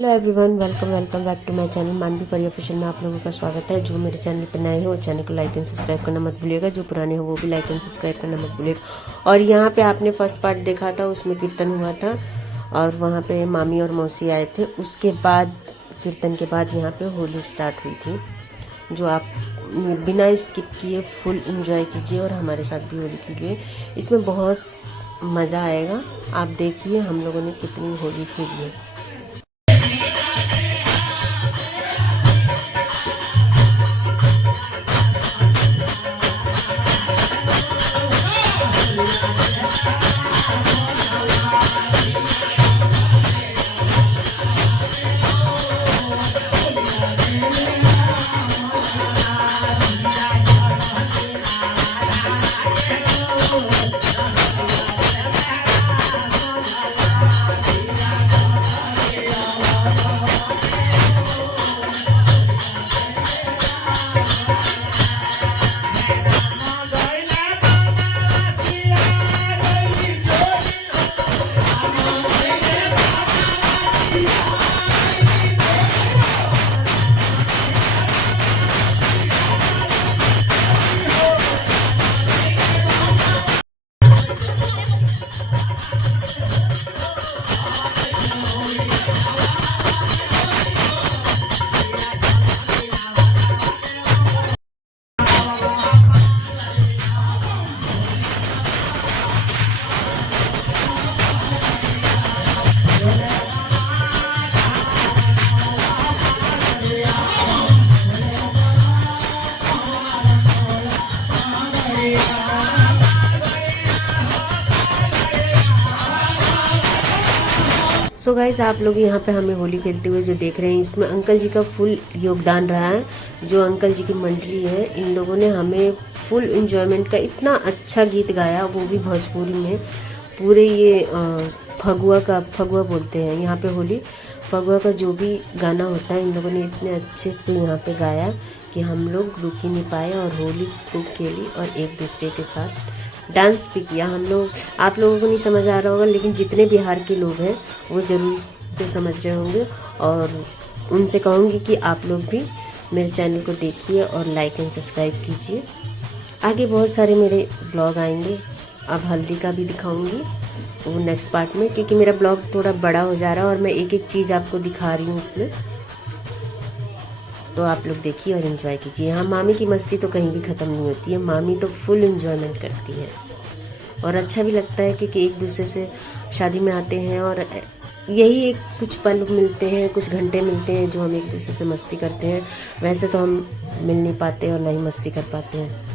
Hello everyone, welcome bank two माय channel मानवी परिया fashion में आप लोगों का स्वागत है। जो मेरे चैनल पर नए हो चैनल को लाइक एंड सब्सक्राइब करना मत भूलिएगा, जो पुराने हो वो भी लाइक एंड सब्सक्राइब करना मत भूलिएगा। और यहाँ पे आपने फर्स्ट पार्ट देखा था, उसमें कीर्तन हुआ था और वहाँ पे मामी और मौसी आए थे। उसके बाद कीर्तन के बाद यहाँ पे होली स्टार्ट हुई थी, जो आप बिना स्किप किए फुल इंजॉय कीजिए और हमारे साथ भी होली कीजिए। इसमें बहुत मज़ा आएगा। आप देखिए हम लोगों ने कितनी होली खेली है। सो गाइस, आप लोग यहाँ पे हमें होली खेलते हुए जो देख रहे हैं, इसमें अंकल जी का फुल योगदान रहा है। जो अंकल जी की मंडली है, इन लोगों ने हमें फुल इंजॉयमेंट का इतना अच्छा गीत गाया, वो भी भोजपुरी में। पूरे ये फगुआ बोलते हैं यहाँ पे होली। फगुआ का जो भी गाना होता है, इन लोगों ने इतने अच्छे से यहाँ पे गाया कि हम लोग रुक ही नहीं पाए और होली खूब खेली और एक दूसरे के साथ डांस भी किया हम लोग। आप लोगों को नहीं समझ आ रहा होगा, लेकिन जितने बिहार के लोग हैं वो ज़रूर इससे समझ रहे होंगे। और उनसे कहूँगी कि आप लोग भी मेरे चैनल को देखिए और लाइक एंड सब्सक्राइब कीजिए। आगे बहुत सारे मेरे ब्लॉग आएंगे। अब हल्दी का भी दिखाऊंगी वो नेक्स्ट पार्ट में, क्योंकि मेरा ब्लॉग थोड़ा बड़ा हो जा रहा है और मैं एक एक चीज़ आपको दिखा रही हूँ इसमें। तो आप लोग देखिए और इन्जॉय कीजिए। यहाँ मामी की मस्ती तो कहीं भी ख़त्म नहीं होती है। मामी तो फुल इन्जॉयमेंट करती है और अच्छा भी लगता है, क्योंकि एक दूसरे से शादी में आते हैं और यही एक कुछ पल मिलते हैं, कुछ घंटे मिलते हैं जो हम एक दूसरे से मस्ती करते हैं। वैसे तो हम मिल नहीं पाते और ना ही मस्ती कर पाते हैं।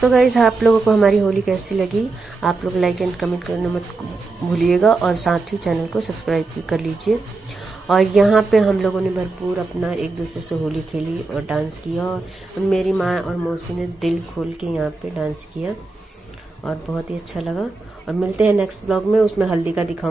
तो गाइस आप लोगों को हमारी होली कैसी लगी, आप लोग लाइक एंड कमेंट करना मत भूलिएगा और साथ ही चैनल को सब्सक्राइब भी कर लीजिए। और यहाँ पे हम लोगों ने भरपूर अपना एक दूसरे से होली खेली और डांस किया और मेरी माँ और मौसी ने दिल खोल के यहाँ पे डांस किया और बहुत ही अच्छा लगा। और मिलते हैं नेक्स्ट ब्लॉग में, उसमें हल्दी का दिखाऊंगी।